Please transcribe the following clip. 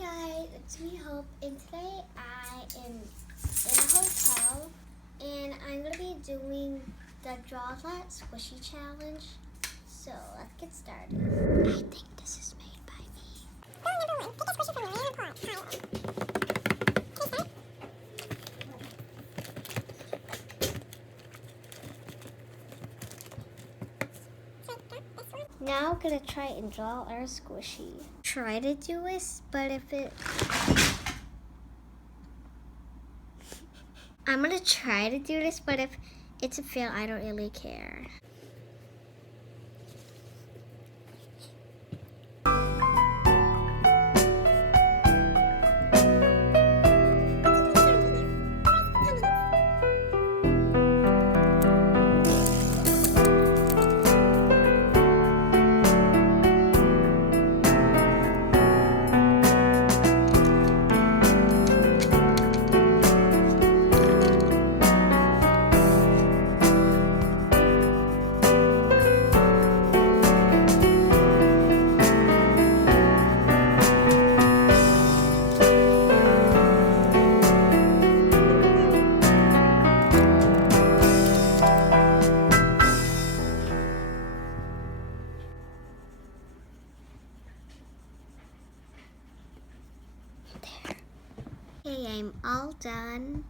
guys, it's me Hope, and today I am in a hotel, and I'm gonna be doing the Draw That Squishy challenge. So let's get started. I think this is made by me. Rule number 1, pick a squishy from your random pile. Can you start? Now I'm gonna try and draw our squishy. Try to do this, but if it I'm gonna try to do this, but if it's a fail, I don't really care. There. Okay, I'm all done.